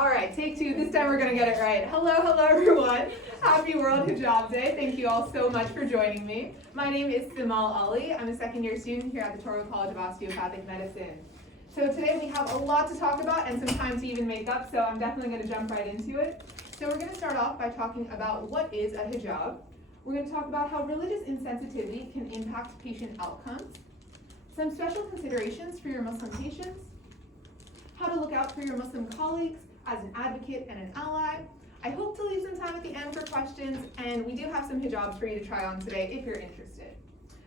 All right, take two. This time we're going to get it right. Hello everyone. Happy World Hijab Day. Thank you all so much for joining me. My name is Simal Ali. I'm a second year student here at the Touro College of Osteopathic Medicine. So today we have a lot to talk about and some time to even make up, so I'm definitely going to jump right into it. So we're going to start off by talking about what is a hijab. We're going to talk about how religious insensitivity can impact patient outcomes, some special considerations for your Muslim patients, how to look out for your Muslim colleagues as an advocate and an ally. I hope to leave some time at the end for questions, and we do have some hijabs for you to try on today if you're interested.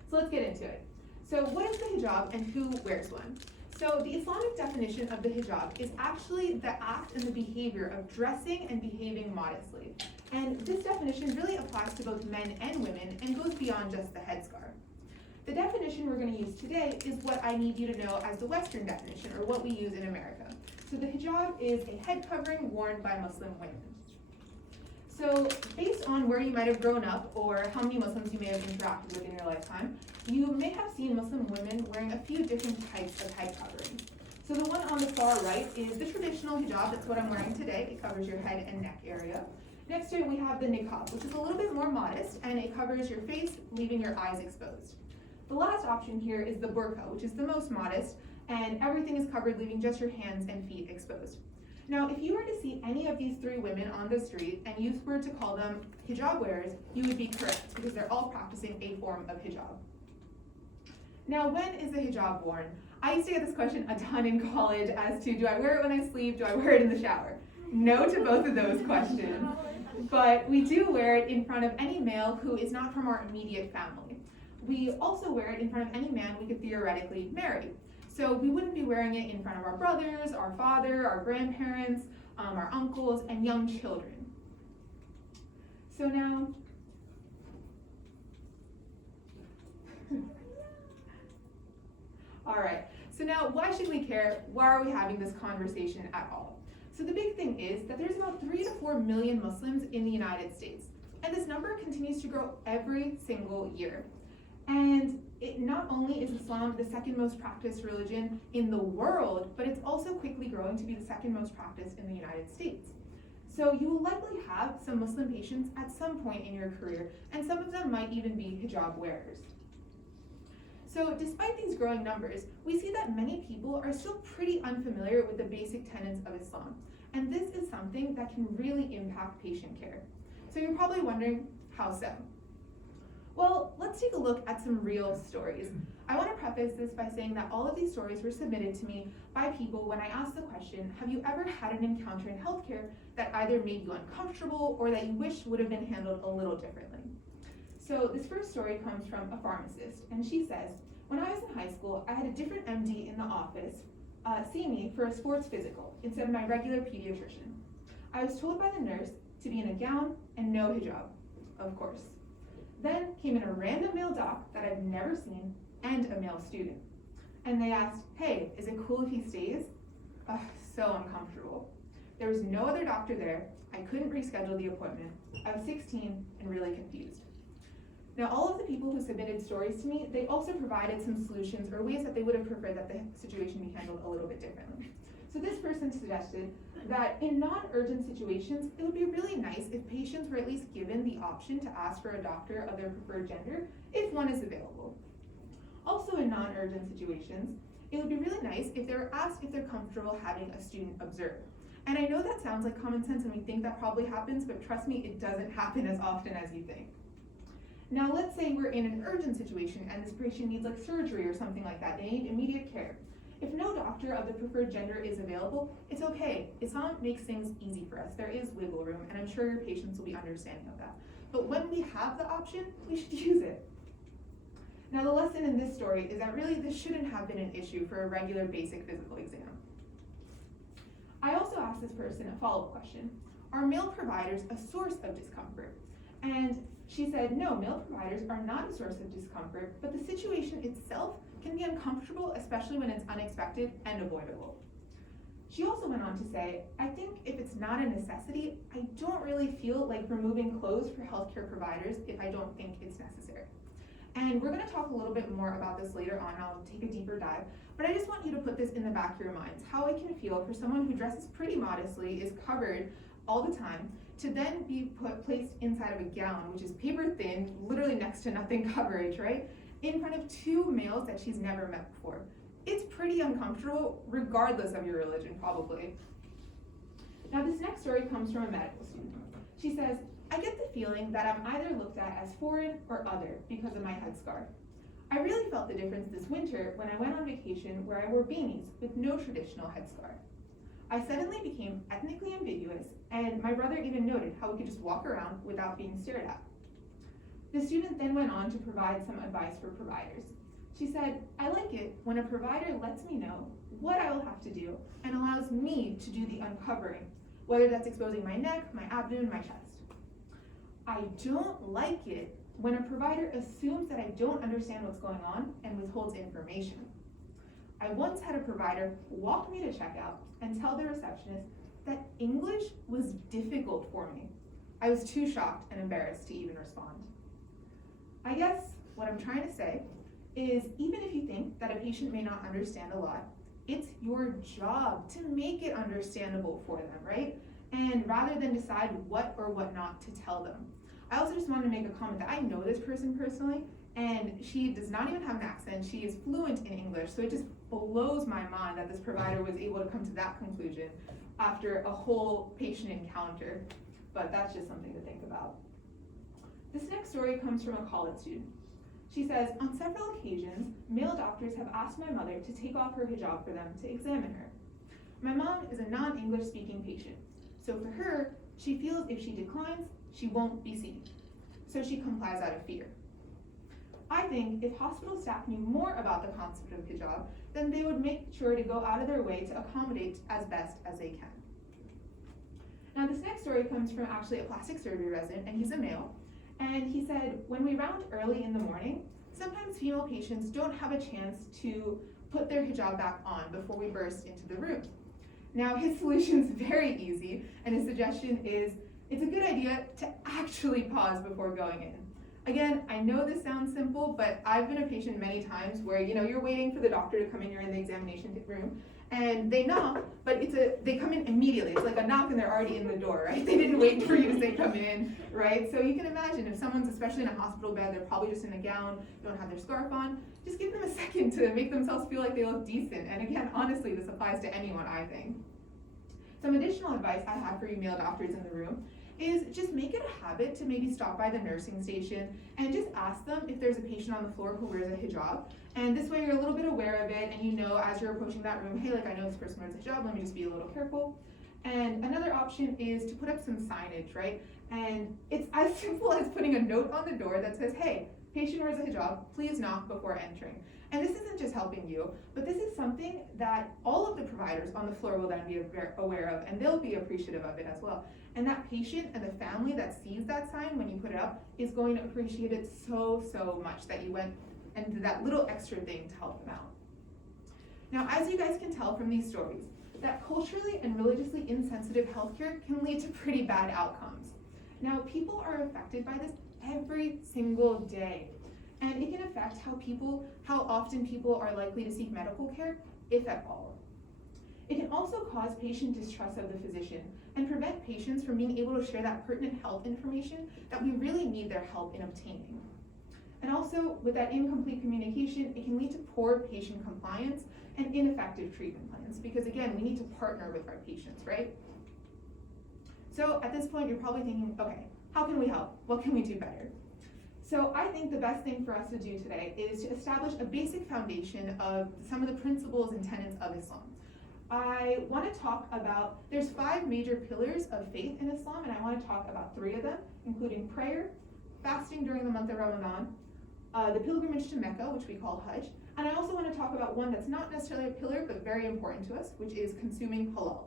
So let's get into it. So what is the hijab and who wears one? So the Islamic definition of the hijab is actually the act and the behavior of dressing and behaving modestly. And this definition really applies to both men and women and goes beyond just the headscarf. The definition we're going to use today is what I need you to know as the Western definition, or what we use in America. So the hijab is a head covering worn by Muslim women. So based on where you might have grown up or how many Muslims you may have interacted with in your lifetime, you may have seen Muslim women wearing a few different types of head covering. So the one on the far right is the traditional hijab. That's what I'm wearing today. It covers your head and neck area. Next to it we have the niqab, which is a little bit more modest, and it covers your face, leaving your eyes exposed. The last option here is the burqa, which is the most modest, and everything is covered, leaving just your hands and feet exposed. Now, if you were to see any of these three women on the street and you were to call them hijab wearers, you would be correct, because they're all practicing a form of hijab. Now, when is the hijab worn? I used to get this question a ton in college as to, do I wear it when I sleep? Do I wear it in the shower? No to both of those questions. But we do wear it in front of any male who is not from our immediate family. We also wear it in front of any man we could theoretically marry. So we wouldn't be wearing it in front of our brothers, our father, our grandparents, our uncles, and young children. So now, all right, so now why should we care? Why are we having this conversation at all? So the big thing is that there's about 3 to 4 million Muslims in the United States, and this number continues to grow every single year. And it not only is Islam the second most practiced religion in the world, but it's also quickly growing to be the second most practiced in the United States. So you will likely have some Muslim patients at some point in your career, and some of them might even be hijab wearers. So despite these growing numbers, we see that many people are still pretty unfamiliar with the basic tenets of Islam. And this is something that can really impact patient care. So you're probably wondering, how so? Well, let's take a look at some real stories. I want to preface this by saying that all of these stories were submitted to me by people when I asked the question, have you ever had an encounter in healthcare that either made you uncomfortable or that you wish would have been handled a little differently? So this first story comes from a pharmacist, and she says, when I was in high school, I had a different MD in the office see me for a sports physical instead of my regular pediatrician. I was told by the nurse to be in a gown and no hijab, of course. Then came in a random male doc that I've never seen and a male student. And they asked, hey, is it cool if he stays? So uncomfortable. There was no other doctor there. I couldn't reschedule the appointment. I was 16 and really confused. Now, all of the people who submitted stories to me, they also provided some solutions or ways that they would have preferred that the situation be handled a little bit differently. So this person suggested that in non-urgent situations, it would be really nice if patients were at least given the option to ask for a doctor of their preferred gender if one is available. Also in non-urgent situations, it would be really nice if they were asked if they're comfortable having a student observe. And I know that sounds like common sense and we think that probably happens, but trust me, it doesn't happen as often as you think. Now let's say we're in an urgent situation and this patient needs like surgery or something like that. They need immediate care. If no doctor of the preferred gender is available, it's okay. Islam makes things easy for us. There is wiggle room, and I'm sure your patients will be understanding of that. But when we have the option, we should use it. Now the lesson in this story is that really this shouldn't have been an issue for a regular basic physical exam. I also asked this person a follow-up question. Are male providers a source of discomfort? And she said, no, male providers are not a source of discomfort, but the situation itself can be uncomfortable, especially when it's unexpected and avoidable. She also went on to say, I think if it's not a necessity, I don't really feel like removing clothes for healthcare providers if I don't think it's necessary. And we're going to talk a little bit more about this later on. I'll take a deeper dive. But I just want you to put this in the back of your minds, how it can feel for someone who dresses pretty modestly, is covered all the time, to then be placed inside of a gown, which is paper thin, literally next to nothing coverage, right? In front of two males that she's never met before. It's pretty uncomfortable, regardless of your religion, probably. Now, this next story comes from a medical student. She says, I get the feeling that I'm either looked at as foreign or other because of my headscarf. I really felt the difference this winter when I went on vacation where I wore beanies with no traditional headscarf. I suddenly became ethnically ambiguous, and my brother even noted how we could just walk around without being stared at. The student then went on to provide some advice for providers. She said, I like it when a provider lets me know what I will have to do and allows me to do the uncovering, whether that's exposing my neck, my abdomen, my chest. I don't like it when a provider assumes that I don't understand what's going on and withholds information. I once had a provider walk me to checkout and tell the receptionist that English was difficult for me. I was too shocked and embarrassed to even respond. I guess what I'm trying to say is, even if you think that a patient may not understand a lot, it's your job to make it understandable for them, right? And rather than decide what or what not to tell them. I also just wanted to make a comment that I know this person personally, and she does not even have an accent. She is fluent in English, so it just blows my mind that this provider was able to come to that conclusion after a whole patient encounter. But that's just something to think about. This next story comes from a college student. She says, on several occasions, male doctors have asked my mother to take off her hijab for them to examine her. My mom is a non-English speaking patient, so for her, she feels if she declines, she won't be seen. So she complies out of fear. I think if hospital staff knew more about the concept of hijab, then they would make sure to go out of their way to accommodate as best as they can. Now, this next story comes from actually a plastic surgery resident, and he's a male. And he said, when we round early in the morning, sometimes female patients don't have a chance to put their hijab back on before we burst into the room. Now, his solution is very easy, and his suggestion is, it's a good idea to actually pause before going in. Again, I know this sounds simple, but I've been a patient many times where, you're waiting for the doctor to come in, you're in the examination room, and they knock, but they come in immediately. It's like a knock and they're already in the door, right? They didn't wait for you to say come in, right? So you can imagine if someone's, especially in a hospital bed, they're probably just in a gown, don't have their scarf on, just give them a second to make themselves feel like they look decent. And again, honestly, this applies to anyone, I think. Some additional advice I have for you male doctors in the room is just make it a habit to maybe stop by the nursing station and just ask them if there's a patient on the floor who wears a hijab. And this way you're a little bit aware of it, and as you're approaching that room, hey, I know this person wears a hijab, let me just be a little careful. And another option is to put up some signage, right? And it's as simple as putting a note on the door that says, hey, patient wears a hijab, please knock before entering. And this isn't just helping you, but this is something that all of the providers on the floor will then be aware of, and they'll be appreciative of it as well. And that patient and the family that sees that sign when you put it up is going to appreciate it so, so much that you went and did that little extra thing to help them out. Now, as you guys can tell from these stories, that culturally and religiously insensitive healthcare can lead to pretty bad outcomes. Now, people are affected by this every single day. And it can affect how often people are likely to seek medical care, if at all. It can also cause patient distrust of the physician and prevent patients from being able to share that pertinent health information that we really need their help in obtaining. And also, with that incomplete communication, it can lead to poor patient compliance and ineffective treatment plans, because again, we need to partner with our patients, right? So at this point, you're probably thinking, okay, how can we help? What can we do better? So I think the best thing for us to do today is to establish a basic foundation of some of the principles and tenets of Islam. I want to talk about, there's 5 major pillars of faith in Islam, and I want to talk about 3 of them, including prayer, fasting during the month of Ramadan, the pilgrimage to Mecca, which we call Hajj, and I also want to talk about one that's not necessarily a pillar, but very important to us, which is consuming halal.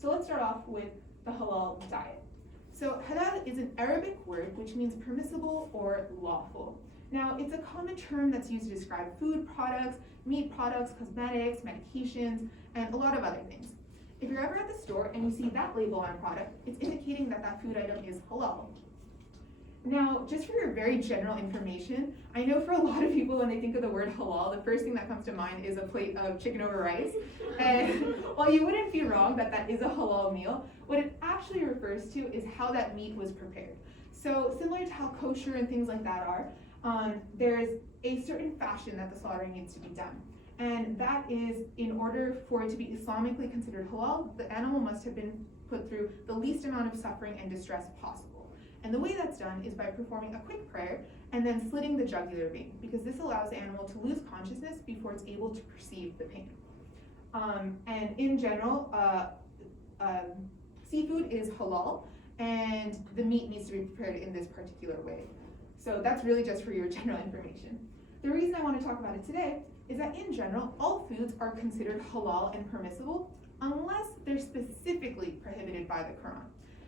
So let's start off with the halal diet. So halal is an Arabic word which means permissible or lawful. Now, it's a common term that's used to describe food products, meat products, cosmetics, medications, and a lot of other things. If you're ever at the store and you see that label on a product, it's indicating that that food item is halal. Now, just for your very general information, I know for a lot of people when they think of the word halal, the first thing that comes to mind is a plate of chicken over rice. And while you wouldn't be wrong that that is a halal meal, what it actually refers to is how that meat was prepared. So similar to how kosher and things like that are, there's a certain fashion that the slaughtering needs to be done. And that is, in order for it to be Islamically considered halal, the animal must have been put through the least amount of suffering and distress possible. And the way that's done is by performing a quick prayer and then slitting the jugular vein, because this allows the animal to lose consciousness before it's able to perceive the pain. And in general, seafood is halal, and the meat needs to be prepared in this particular way. So that's really just for your general information. The reason I want to talk about it today is that in general, all foods are considered halal and permissible unless they're specifically prohibited by the Quran.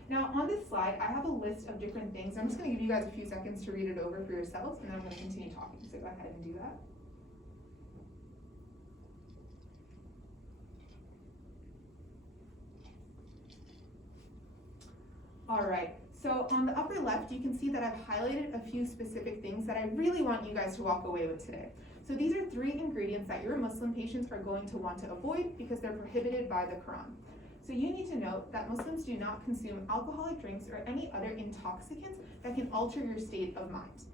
Now on this slide, I have a list of different things. I'm just going to give you guys a few seconds to read it over for yourselves, and then I'm going to continue talking, so go ahead and do that. All right, so on the upper left, you can see that I've highlighted a few specific things that I really want you guys to walk away with today. So these are 3 ingredients that your Muslim patients are going to want to avoid because they're prohibited by the Quran. So you need to note that Muslims do not consume alcoholic drinks or any other intoxicants that can alter your state of mind.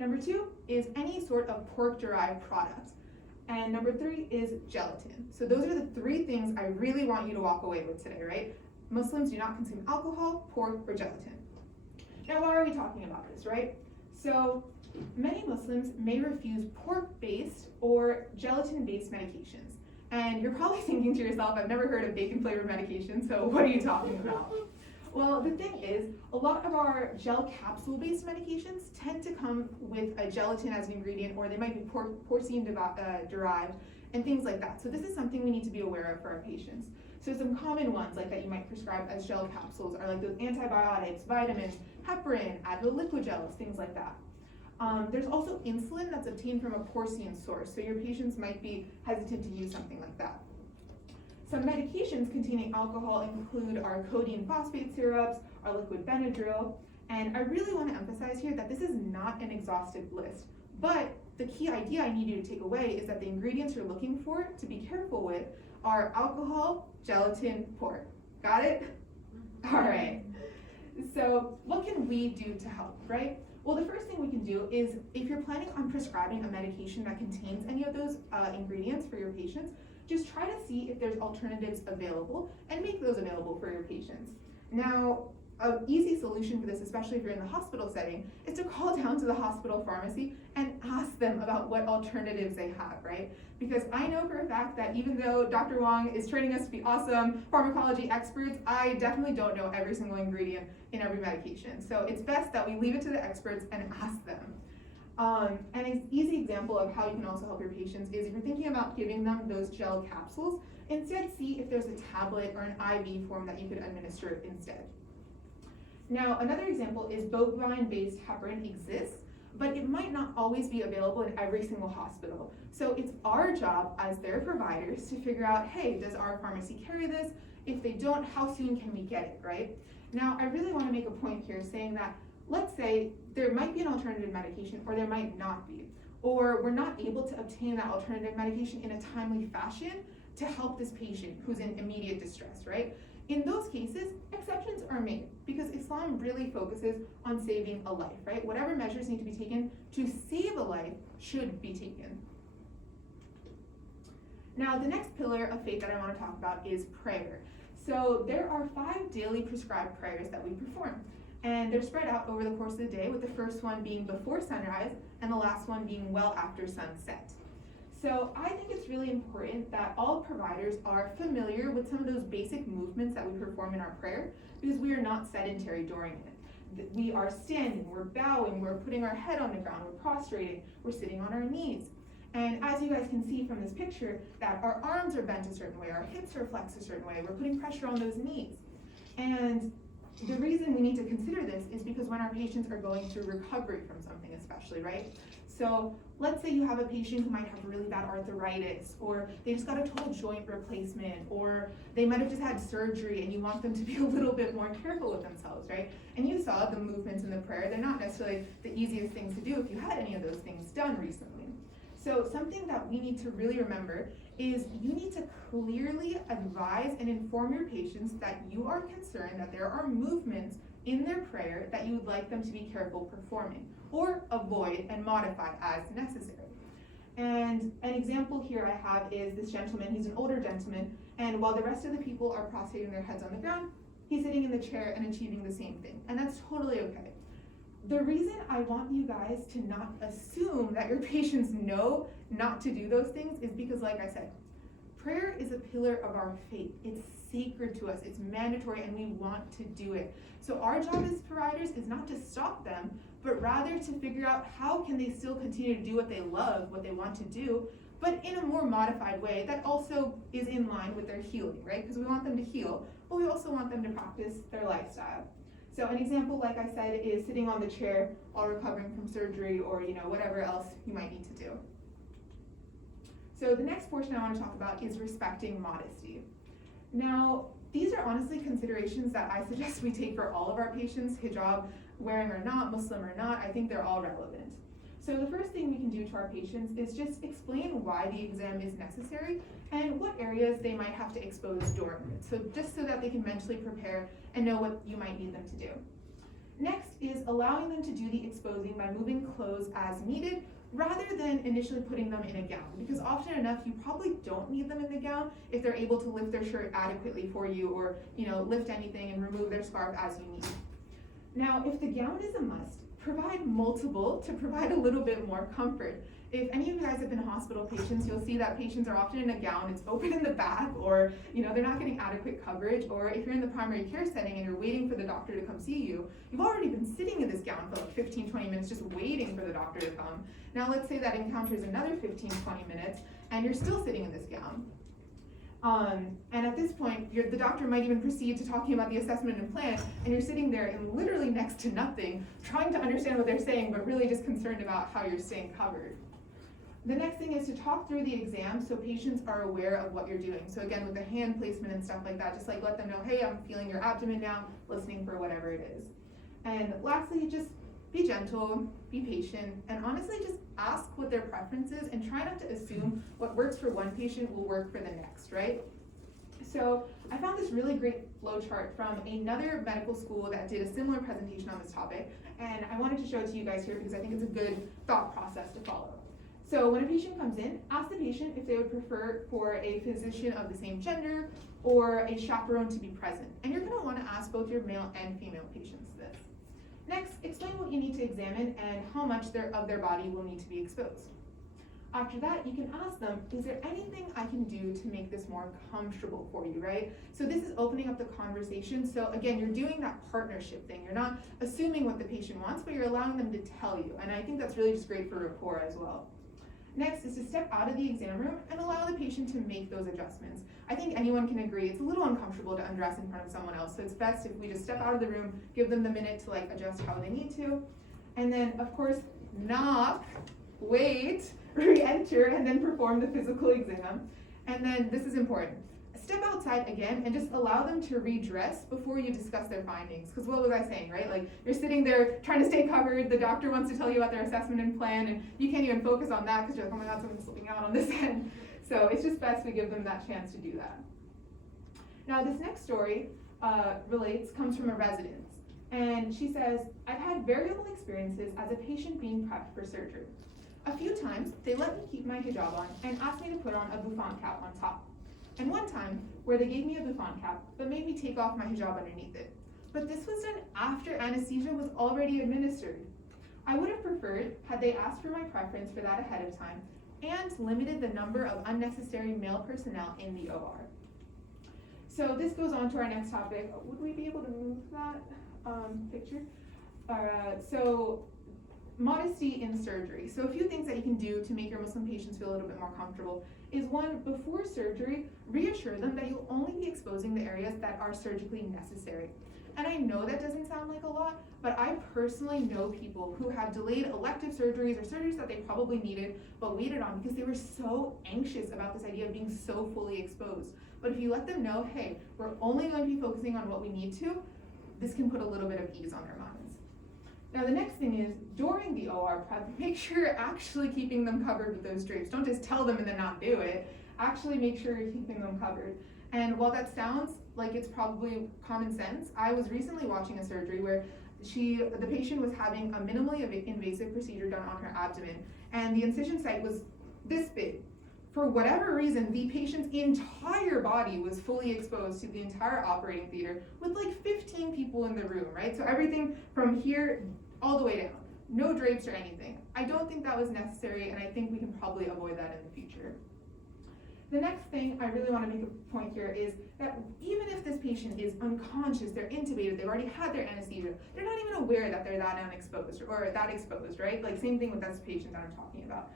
Number 2 is any sort of pork-derived product. And number 3 is gelatin. So those are the 3 things I really want you to walk away with today, right? Muslims do not consume alcohol, pork, or gelatin. Now, why are we talking about this, right? So many Muslims may refuse pork-based or gelatin-based medications. And you're probably thinking to yourself, I've never heard of bacon-flavored medication, so what are you talking about? Well, the thing is, a lot of our gel capsule-based medications tend to come with a gelatin as an ingredient, or they might be porcine derived, and things like that. So this is something we need to be aware of for our patients. So some common ones like that you might prescribe as gel capsules are like those antibiotics, vitamins, heparin, Advil liquid gels, things like that. There's also insulin that's obtained from a porcine source, so your patients might be hesitant to use something like that. Some medications containing alcohol include our codeine phosphate syrups, our liquid Benadryl, and I really want to emphasize here that this is not an exhaustive list, but the key idea I need you to take away is that the ingredients you're looking for to be careful with are alcohol, gelatin, pork. Got it? All right. So what can we do to help, right? Well, the first thing we can do is if you're planning on prescribing a medication that contains any of those ingredients for your patients, just try to see if there's alternatives available and make those available for your patients. Now, an easy solution for this, especially if you're in the hospital setting, is to call down to the hospital pharmacy and ask them about what alternatives they have, right? Because I know for a fact that even though Dr. Wong is training us to be awesome pharmacology experts, I definitely don't know every single ingredient in every medication. So it's best that we leave it to the experts and ask them. And an easy example of how you can also help your patients is if you're thinking about giving them those gel capsules, instead see if there's a tablet or an IV form that you could administer instead. Now, another example is bovine-based heparin exists, but it might not always be available in every single hospital. So it's our job as their providers to figure out, hey, does our pharmacy carry this? If they don't, how soon can we get it, right? Now, I really want to make a point here saying that, let's say there might be an alternative medication or there might not be, or we're not able to obtain that alternative medication in a timely fashion to help this patient who's in immediate distress, right? In those cases, exceptions are made because Islam really focuses on saving a life, right? Whatever measures need to be taken to save a life should be taken. Now, the next pillar of faith that I want to talk about is prayer. So there are 5 daily prescribed prayers that we perform, and they're spread out over the course of the day, with the first one being before sunrise and the last one being well after sunset. So I think it's really important that all providers are familiar with some of those basic movements that we perform in our prayer, because we are not sedentary during it. We are standing, we're bowing, we're putting our head on the ground, we're prostrating, we're sitting on our knees. And as you guys can see from this picture, that our arms are bent a certain way, our hips are flexed a certain way, we're putting pressure on those knees. And the reason we need to consider this is because when our patients are going through recovery from something especially, right? So let's say you have a patient who might have really bad arthritis, or they just got a total joint replacement, or they might have just had surgery and you want them to be a little bit more careful with themselves, right? And you saw the movements in the prayer. They're not necessarily the easiest things to do if you had any of those things done recently. So something that we need to really remember is you need to clearly advise and inform your patients that you are concerned that there are movements in their prayer that you would like them to be careful performing, or avoid and modify as necessary. And an example here I have is this gentleman. He's an older gentleman, and while the rest of the people are prostrating their heads on the ground, he's sitting in the chair and achieving the same thing, and that's totally okay. The reason I want you guys to not assume that your patients know not to do those things is because, like I said, prayer is a pillar of our faith. It's sacred to us, it's mandatory, and we want to do it. So our job as providers is not to stop them, but rather to figure out how can they still continue to do what they love, what they want to do, but in a more modified way that also is in line with their healing, right? Because we want them to heal, but we also want them to practice their lifestyle. So an example, like I said, is sitting on the chair while recovering from surgery, or whatever else you might need to do. So the next portion I want to talk about is respecting modesty. Now, these are honestly considerations that I suggest we take for all of our patients, hijab wearing or not, Muslim or not. I think they're all relevant. So the first thing we can do to our patients is just explain why the exam is necessary and what areas they might have to expose during it. So just so that they can mentally prepare and know what you might need them to do. Next is allowing them to do the exposing by moving clothes as needed, rather than initially putting them in a gown, because often enough you probably don't need them in the gown if they're able to lift their shirt adequately for you, or lift anything and remove their scarf as you need. Now, if the gown is a must, provide multiple to provide a little bit more comfort. If any of you guys have been hospital patients, you'll see that patients are often in a gown, it's open in the back, or they're not getting adequate coverage, or if you're in the primary care setting and you're waiting for the doctor to come see you, you've already been sitting in this gown for like 15-20 minutes just waiting for the doctor to come. Now let's say that encounters another 15-20 minutes and you're still sitting in this gown. And at this point, the doctor might even proceed to talking about the assessment and plan, and you're sitting there in literally next to nothing, trying to understand what they're saying, but really just concerned about how you're staying covered. The next thing is to talk through the exam so patients are aware of what you're doing. So again, with the hand placement and stuff like that, just like let them know, hey, I'm feeling your abdomen now, listening for whatever it is. And lastly, just be gentle, be patient, and honestly just ask what their preference is and try not to assume what works for one patient will work for the next, right? So I found this really great flow chart from another medical school that did a similar presentation on this topic, and I wanted to show it to you guys here because I think it's a good thought process to follow. So when a patient comes in, ask the patient if they would prefer for a physician of the same gender or a chaperone to be present. And you're going to want to ask both your male and female patients this. Next, explain what you need to examine and how much of their body will need to be exposed. After that, you can ask them, is there anything I can do to make this more comfortable for you, right? So this is opening up the conversation. So again, you're doing that partnership thing. You're not assuming what the patient wants, but you're allowing them to tell you. And I think that's really just great for rapport as well. Next is to step out of the exam room and allow the patient to make those adjustments. I think anyone can agree it's a little uncomfortable to undress in front of someone else, so it's best if we just step out of the room, give them the minute to adjust how they need to. And then of course, knock, wait, re-enter, and then perform the physical exam. And then this is important. Step outside again and just allow them to redress before you discuss their findings. Because what was I saying, right? You're sitting there trying to stay covered, the doctor wants to tell you about their assessment and plan, and you can't even focus on that because you're like, oh my God, someone's slipping out on this end. So it's just best we give them that chance to do that. Now this next story comes from a resident. And she says, I've had variable experiences as a patient being prepped for surgery. A few times, they let me keep my hijab on and asked me to put on a bouffant cap on top. And one time, where they gave me a bouffant cap, but made me take off my hijab underneath it. But this was done after anesthesia was already administered. I would have preferred had they asked for my preference for that ahead of time and limited the number of unnecessary male personnel in the OR. So this goes on to our next topic. Would we be able to move that picture? So modesty in surgery. So a few things that you can do to make your Muslim patients feel a little bit more comfortable is one, before surgery, reassure them that you'll only be exposing the areas that are surgically necessary. And I know that doesn't sound like a lot, but I personally know people who have delayed elective surgeries or surgeries that they probably needed but waited on because they were so anxious about this idea of being so fully exposed. But if you let them know, hey, we're only going to be focusing on what we need to, this can put a little bit of ease on their minds. Now the next thing is, during the OR prep, make sure you're actually keeping them covered with those drapes. Don't just tell them and then not do it. Actually make sure you're keeping them covered. And while that sounds like it's probably common sense, I was recently watching a surgery where the patient was having a minimally invasive procedure done on her abdomen, and the incision site was this big. For whatever reason, the patient's entire body was fully exposed to the entire operating theater with like 15 people in the room, right? So everything from here all the way down, no drapes or anything. I don't think that was necessary, and I think we can probably avoid that in the future. The next thing I really want to make a point here is that even if this patient is unconscious, they're intubated, they've already had their anesthesia, they're not even aware that they're that unexposed or that exposed, right? Like same thing with this patient that I'm talking about.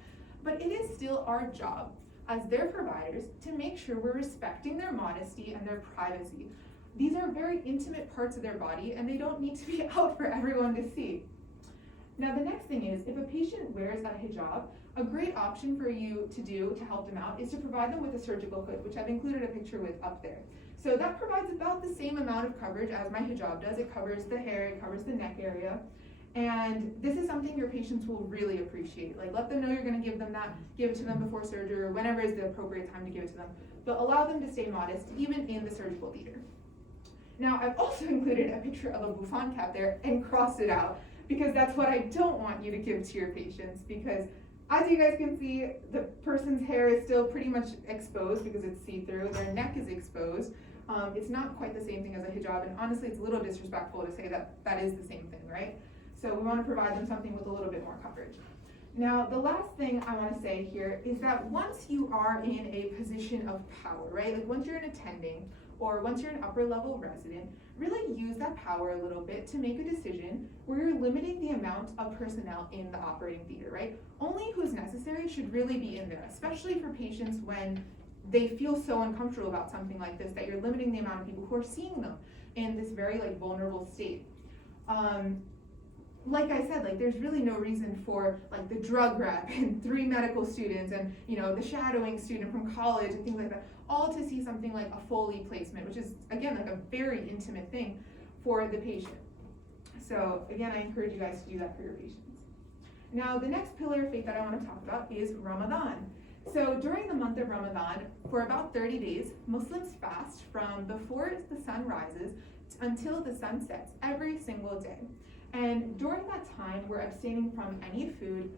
But it is still our job as their providers to make sure we're respecting their modesty and their privacy. These are very intimate parts of their body and they don't need to be out for everyone to see. Now the next thing is, if a patient wears a hijab, a great option for you to do to help them out is to provide them with a surgical hood, which I've included a picture with up there. So that provides about the same amount of coverage as my hijab does. It covers the hair, it covers the neck area. And this is something your patients will really appreciate. Like, let them know you're gonna give them that, give it to them before surgery or whenever is the appropriate time to give it to them. But allow them to stay modest, even in the surgical theater. Now, I've also included a picture of a bouffant cap there and crossed it out because that's what I don't want you to give to your patients, because as you guys can see, the person's hair is still pretty much exposed because it's see-through, their neck is exposed. It's not quite the same thing as a hijab, and honestly it's a little disrespectful to say that that is the same thing, right? So we want to provide them something with a little bit more coverage. Now, the last thing I want to say here is that once you are in a position of power, right? Like once you're an attending or once you're an upper level resident, really use that power a little bit to make a decision where you're limiting the amount of personnel in the operating theater, right? Only who's necessary should really be in there, especially for patients when they feel so uncomfortable about something like this, that you're limiting the amount of people who are seeing them in this very vulnerable state. Like I said, there's really no reason for the drug rep and 3 medical students and the shadowing student from college and things like that, all to see something like a Foley placement, which is again a very intimate thing for the patient. So again, I encourage you guys to do that for your patients. Now, the next pillar of faith that I want to talk about is Ramadan. So during the month of Ramadan, for about 30 days, Muslims fast from before the sun rises until the sun sets every single day. And during that time, we're abstaining from any food,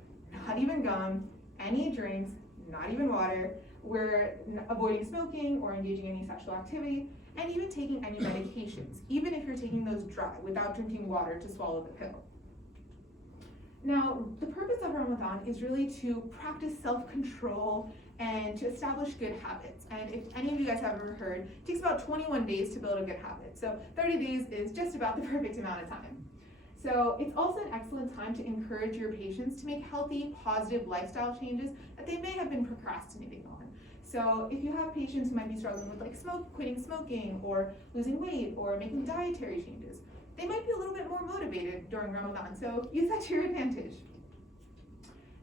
not even gum, any drinks, not even water. We're avoiding smoking or engaging in any sexual activity, and even taking any medications, even if you're taking those dry, without drinking water to swallow the pill. Now, the purpose of Ramadan is really to practice self-control and to establish good habits. And if any of you guys have ever heard, it takes about 21 days to build a good habit. So 30 days is just about the perfect amount of time. So it's also an excellent time to encourage your patients to make healthy, positive lifestyle changes that they may have been procrastinating on. So if you have patients who might be struggling with quitting smoking or losing weight or making dietary changes, they might be a little bit more motivated during Ramadan. So use that to your advantage.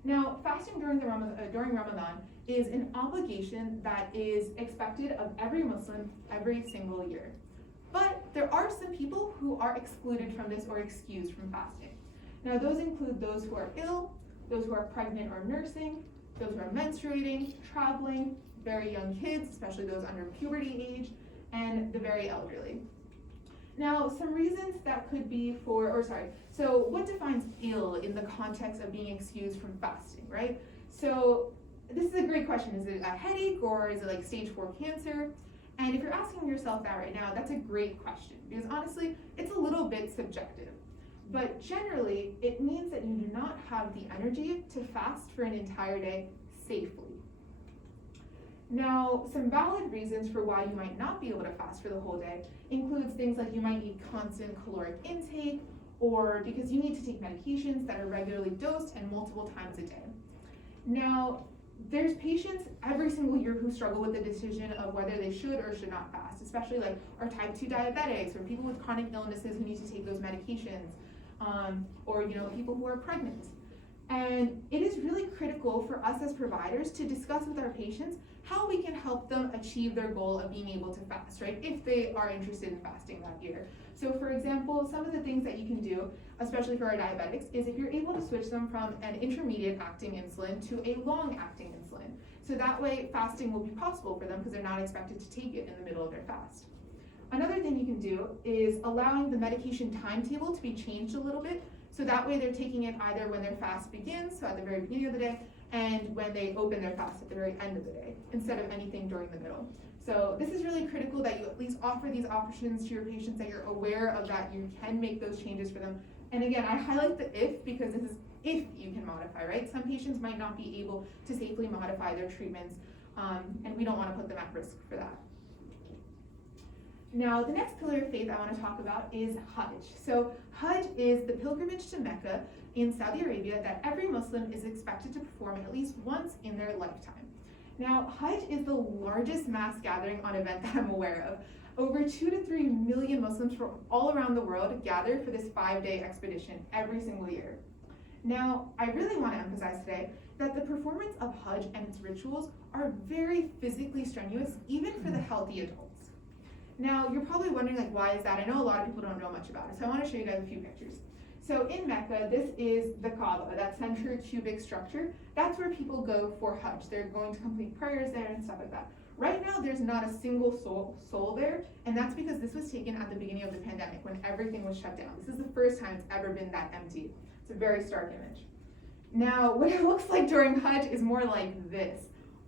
Now, fasting during Ramadan is an obligation that is expected of every Muslim every single year. But there are some people who are excluded from this or excused from fasting. Now, those include those who are ill, those who are pregnant or nursing, those who are menstruating, traveling, very young kids, especially those under puberty age, and the very elderly. Now, some reasons that could be so what defines ill in the context of being excused from fasting, right? So this is a great question. Is it a headache or is it stage 4 cancer? And if you're asking yourself that right now, that's a great question, because honestly, it's a little bit subjective. But generally, it means that you do not have the energy to fast for an entire day safely. Now, some valid reasons for why you might not be able to fast for the whole day includes things like you might need constant caloric intake, or because you need to take medications that are regularly dosed and multiple times a day. Now, there's patients every single year who struggle with the decision of whether they should or should not fast, especially like our type 2 diabetics or people with chronic illnesses who need to take those medications, or people who are pregnant. And it is really critical for us as providers to discuss with our patients how we can help them achieve their goal of being able to fast, right? If they are interested in fasting that year. So for example, some of the things that you can do, especially for our diabetics, is if you're able to switch them from an intermediate acting insulin to a long acting insulin. So that way fasting will be possible for them because they're not expected to take it in the middle of their fast. Another thing you can do is allowing the medication timetable to be changed a little bit. So that way they're taking it either when their fast begins, so at the very beginning of the day, and when they open their fast at the very end of the day, instead of anything during the middle. So this is really critical that you at least offer these options to your patients, that you're aware of that you can make those changes for them. And again, I highlight the if because this is if you can modify, right? Some patients might not be able to safely modify their treatments, and we don't want to put them at risk for that. Now, the next pillar of faith I want to talk about is Hajj. So Hajj is the pilgrimage to Mecca in Saudi Arabia that every Muslim is expected to perform at least once in their lifetime. Now, Hajj is the largest mass gathering on event that I'm aware of. Over 2 to 3 million Muslims from all around the world gather for this 5-day expedition every single year. Now, I really want to emphasize today that the performance of Hajj and its rituals are very physically strenuous, even for the healthy adults. Now, you're probably wondering, like, why is that? I know a lot of people don't know much about it, so I want to show you guys a few pictures. So in Mecca, this is the Kaaba, that center cubic structure. That's where people go for Hajj. They're going to complete prayers there and stuff like that. Right now, there's not a single soul there, and that's because this was taken at the beginning of the pandemic when everything was shut down. This is the first time it's ever been that empty. It's a very stark image. Now, what it looks like during Hajj is more like this.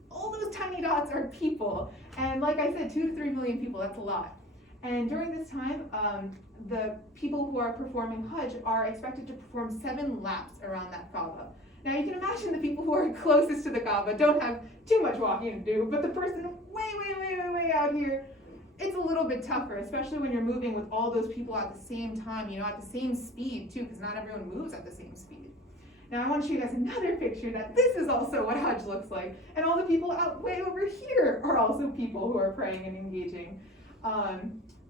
All those tiny dots are people, and like I said, 2 to 3 million people, that's a lot. And during this time, the people who are performing Hajj are expected to perform 7 laps around that Kaaba. Now you can imagine the people who are closest to the Kaaba don't have too much walking to do, but the person way out here, it's a little bit tougher, especially when you're moving with all those people at the same time, at the same speed too, because not everyone moves at the same speed. Now I want to show you guys another picture that this is also what Hajj looks like, and all the people out way over here are also people who are praying and engaging.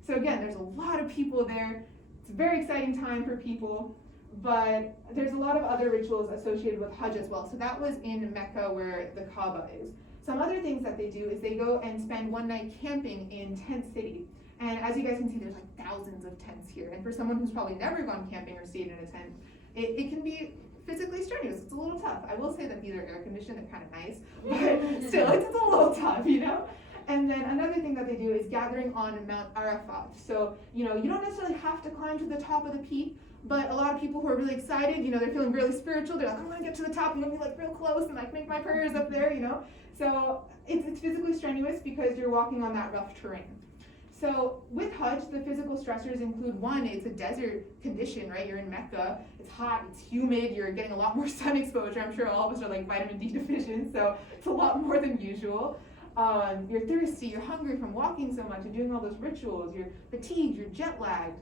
So again, there's a lot of people there. It's a very exciting time for people, but there's a lot of other rituals associated with Hajj as well. So that was in Mecca where the Kaaba is. Some other things that they do is they go and spend one night camping in Tent City. And as you guys can see, there's like thousands of tents here. And for someone who's probably never gone camping or stayed in a tent, it can be physically strenuous. It's a little tough. I will say that these are air conditioned, they're kind of nice, but still, it's a little tough, And then another thing that they do is gathering on Mount Arafat. So, you don't necessarily have to climb to the top of the peak, but a lot of people who are really excited, they're feeling really spiritual. They're like, I'm gonna get to the top, I'm gonna be like real close and like make my prayers up there, So it's physically strenuous because you're walking on that rough terrain. So with Hajj, the physical stressors include one, it's a desert condition, right? You're in Mecca, it's hot, it's humid, you're getting a lot more sun exposure. I'm sure all of us are like vitamin D deficient, so it's a lot more than usual. You're thirsty, you're hungry from walking so much and doing all those rituals, you're fatigued, you're jet lagged.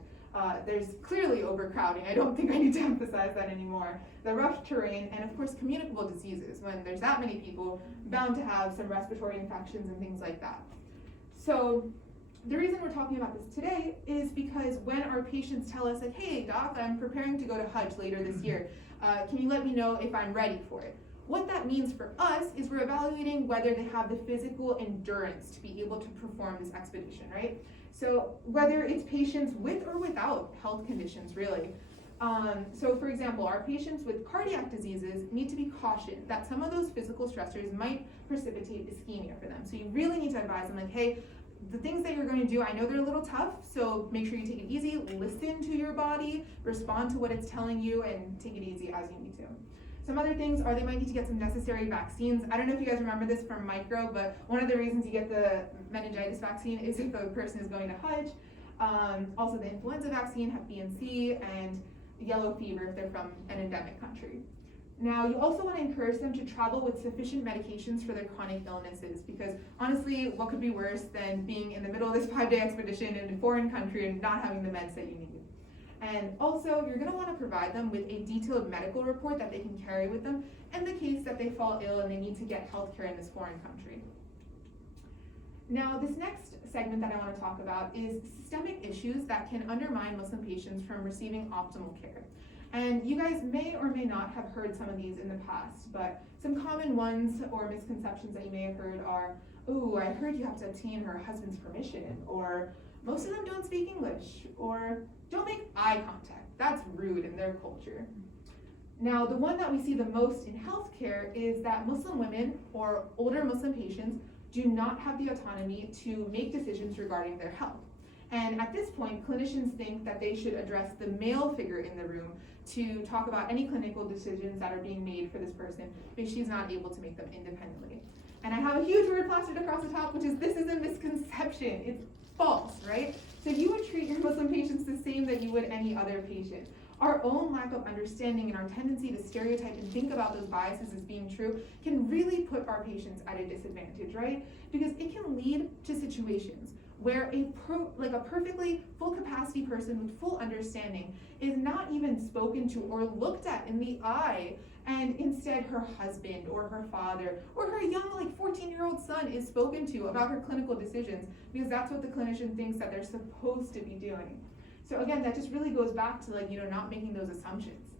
There's clearly overcrowding. I don't think I need to emphasize that anymore. The rough terrain, and of course communicable diseases. When there's that many people, bound to have some respiratory infections and things like that. So the reason we're talking about this today is because when our patients tell us like, hey doc, I'm preparing to go to Hajj later this year. Can you let me know if I'm ready for it? What that means for us is we're evaluating whether they have the physical endurance to be able to perform this expedition, right? So whether it's patients with or without health conditions, really. So for example, our patients with cardiac diseases need to be cautioned that some of those physical stressors might precipitate ischemia for them. So you really need to advise them like, hey, the things that you're going to do, I know they're a little tough, so make sure you take it easy, listen to your body, respond to what it's telling you, and take it easy as you need to. Some other things are they might need to get some necessary vaccines. I don't know if you guys remember this from micro, but one of the reasons you get the meningitis vaccine is if the person is going to Hajj. Also the influenza vaccine, Hep B and C, and yellow fever if they're from an endemic country. Now, you also want to encourage them to travel with sufficient medications for their chronic illnesses, because honestly, what could be worse than being in the middle of this 5-day expedition in a foreign country and not having the meds that you need? And also, you're gonna wanna provide them with a detailed medical report that they can carry with them in the case that they fall ill and they need to get healthcare in this foreign country. Now, this next segment that I wanna talk about is systemic issues that can undermine Muslim patients from receiving optimal care. And you guys may or may not have heard some of these in the past, but some common ones or misconceptions that you may have heard are, "Ooh, I heard you have to obtain her husband's permission," or "most of them don't speak English," or "don't make eye contact, that's rude in their culture." Now, the one that we see the most in healthcare is that Muslim women or older Muslim patients do not have the autonomy to make decisions regarding their health. And at this point, clinicians think that they should address the male figure in the room to talk about any clinical decisions that are being made for this person because she's not able to make them independently. And I have a huge word plastered across the top, which is this is a misconception. It's false, right? So you would treat your Muslim patients the same that you would any other patient. Our own lack of understanding and our tendency to stereotype and think about those biases as being true can really put our patients at a disadvantage, right? Because it can lead to situations where a perfectly full capacity person with full understanding is not even spoken to or looked at in the eye, and instead her husband or her father or her young 14-year-old son is spoken to about her clinical decisions because that's what the clinician thinks that they're supposed to be doing. So again, that just really goes back to not making those assumptions.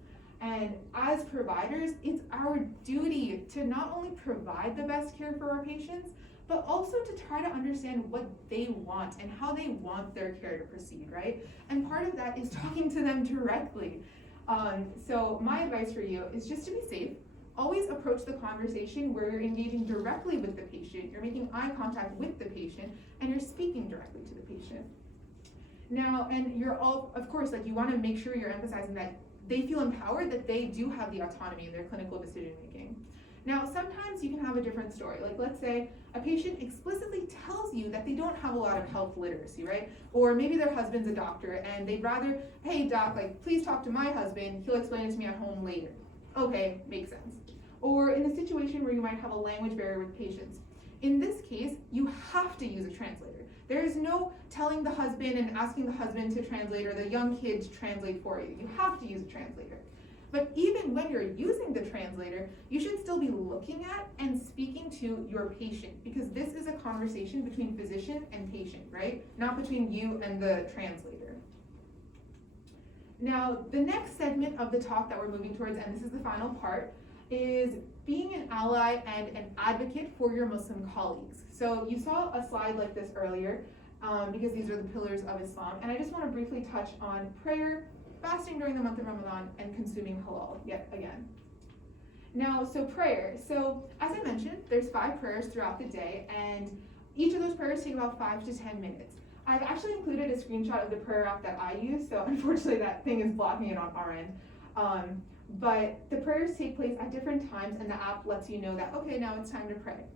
And as providers, it's our duty to not only provide the best care for our patients, but also to try to understand what they want and how they want their care to proceed, right? And part of that is talking to them directly. So my advice for you is just to be safe. Always approach the conversation where you're engaging directly with the patient, you're making eye contact with the patient, and you're speaking directly to the patient. Now, and you're all, of course, you want to make sure you're emphasizing that they feel empowered, that they do have the autonomy in their clinical decision making. Now, sometimes you can have a different story. Let's say a patient explicitly tells you that they don't have a lot of health literacy, right? Or maybe their husband's a doctor and they'd rather, "Hey doc, please talk to my husband, he'll explain it to me at home later." Okay, makes sense. Or in a situation where you might have a language barrier with patients. In this case, you have to use a translator. There is no telling the husband and asking the husband to translate or the young kid to translate for you. You have to use a translator. But even when you're using the translator, you should still be looking at and speaking to your patient because this is a conversation between physician and patient, right? Not between you and the translator. Now, the next segment of the talk that we're moving towards, and this is the final part, is being an ally and an advocate for your Muslim colleagues. So you saw a slide like this earlier because these are the pillars of Islam, and I just want to briefly touch on prayer, fasting during the month of Ramadan, and consuming halal yet again. Now, so prayer. So as I mentioned, there's 5 prayers throughout the day, and each of those prayers take about 5 to 10 minutes. I've actually included a screenshot of the prayer app that I use, so unfortunately that thing is blocking it on our end. But the prayers take place at different times, and the app lets you know that, okay, now it's time to pray.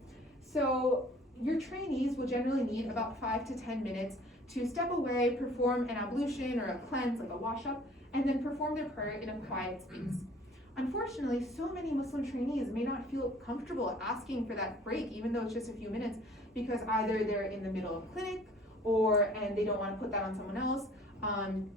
So your trainees will generally need about 5 to 10 minutes to step away, perform an ablution or a cleanse, like a wash-up, and then perform their prayer in a quiet space. Unfortunately, so many Muslim trainees may not feel comfortable asking for that break, even though it's just a few minutes, because either they're in the middle of clinic, and they don't want to put that on someone else.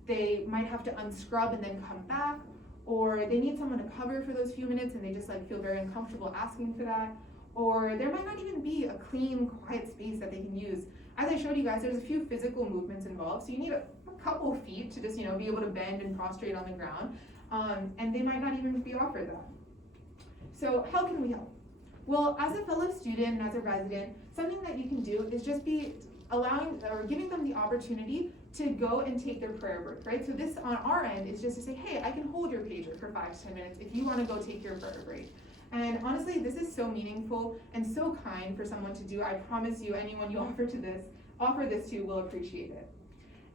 They might have to unscrub and then come back, or they need someone to cover for those few minutes and they just feel very uncomfortable asking for that. Or there might not even be a clean, quiet space that they can use. As I showed you guys, there's a few physical movements involved, so you need a couple feet to just be able to bend and prostrate on the ground, and they might not even be offered that. So how can we help? Well, as a fellow student and as a resident, something that you can do is just be allowing or giving them the opportunity to go and take their prayer break, right? So this on our end is just to say, hey, I can hold your pager for 5 to 10 minutes if you want to go take your prayer break. And honestly, this is so meaningful and so kind for someone to do. I promise you, anyone you offer this to will appreciate it.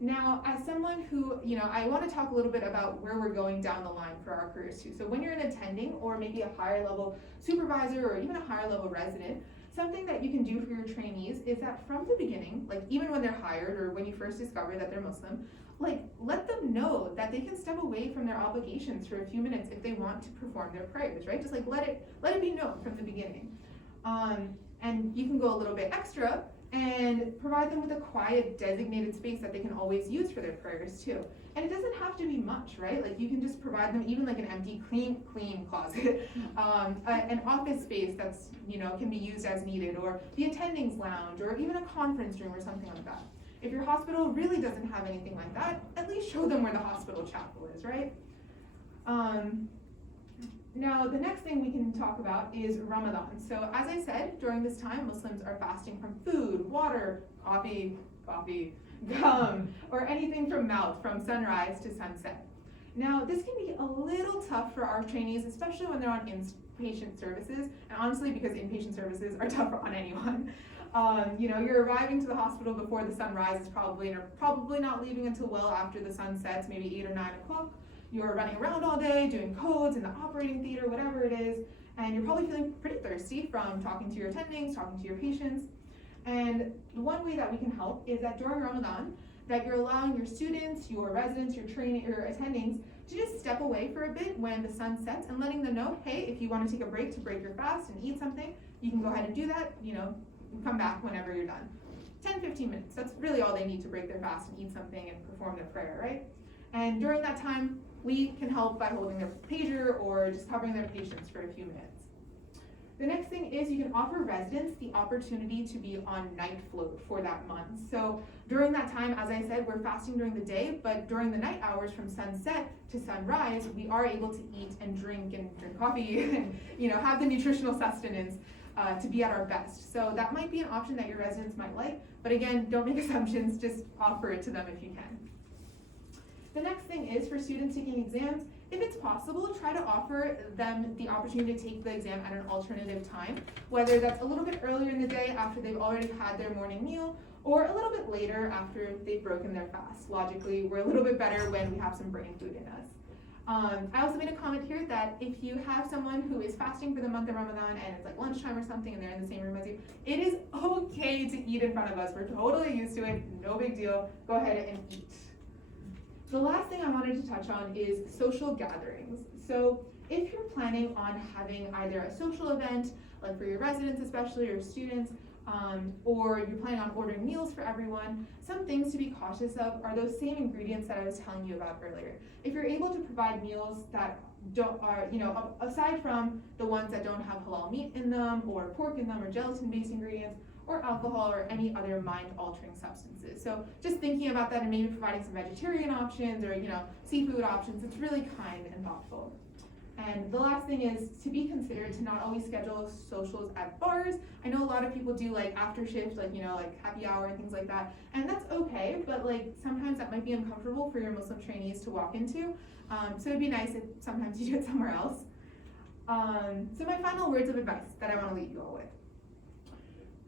Now, as someone who, I want to talk a little bit about where we're going down the line for our careers too. So when you're an attending or maybe a higher level supervisor or even a higher level resident, something that you can do for your trainees is that from the beginning, even when they're hired or when you first discover that they're Muslim, let them know that they can step away from their obligations for a few minutes if they want to perform their prayers, right? Just let it be known from the beginning. And you can go a little bit extra and provide them with a quiet, designated space that they can always use for their prayers too. And it doesn't have to be much, right? Like you can just provide them even like an empty, clean closet, an office space that's, can be used as needed, or the attendings lounge, or even a conference room or something like that. If your hospital really doesn't have anything like that, at least show them where the hospital chapel is, right? Now, the next thing we can talk about is Ramadan. So as I said, during this time, Muslims are fasting from food, water, coffee, gum, or anything from mouth from sunrise to sunset. Now, this can be a little tough for our trainees, especially when they're on inpatient services, and honestly, because inpatient services are tough on anyone. You're arriving to the hospital before the sun rises probably, and are probably not leaving until well after the sun sets, maybe 8 or 9 o'clock. You're running around all day, doing codes in the operating theater, whatever it is, and you're probably feeling pretty thirsty from talking to your attendings, talking to your patients. And the one way that we can help is that during Ramadan, that you're allowing your students, your residents, your attendings to just step away for a bit when the sun sets and letting them know, hey, if you want to take a break to break your fast and eat something, you can go ahead and do that, come back whenever you're done. 10-15 minutes, that's really all they need to break their fast and eat something and perform their prayer, right? And during that time, we can help by holding their pager or just covering their patients for a few minutes. The next thing is you can offer residents the opportunity to be on night float for that month. So during that time, as I said, we're fasting during the day, but during the night hours from sunset to sunrise, we are able to eat and drink coffee and have the nutritional sustenance to be at our best. So that might be an option that your residents might like, but again, don't make assumptions, just offer it to them if you can. The next thing is for students taking exams, if it's possible, try to offer them the opportunity to take the exam at an alternative time, whether that's a little bit earlier in the day after they've already had their morning meal, or a little bit later after they've broken their fast. Logically, we're a little bit better when we have some brain food in us. I also made a comment here that if you have someone who is fasting for the month of Ramadan and it's like lunchtime or something and they're in the same room as you, it is okay to eat in front of us. We're totally used to it, no big deal. Go ahead and eat. The last thing I wanted to touch on is social gatherings. So if you're planning on having either a social event, like for your residents especially, or students, or you're planning on ordering meals for everyone, some things to be cautious of are those same ingredients that I was telling you about earlier. If you're able to provide meals that aside from the ones that don't have halal meat in them, or pork in them, or gelatin-based ingredients, or alcohol, or any other mind-altering substances. So just thinking about that and maybe providing some vegetarian options or seafood options, it's really kind and thoughtful. And the last thing is to be considered to not always schedule socials at bars. I know a lot of people do like after shift, like happy hour and things like that, and that's okay, but sometimes that might be uncomfortable for your Muslim trainees to walk into. So it'd be nice if sometimes you do it somewhere else. So my final words of advice that I want to leave you all with.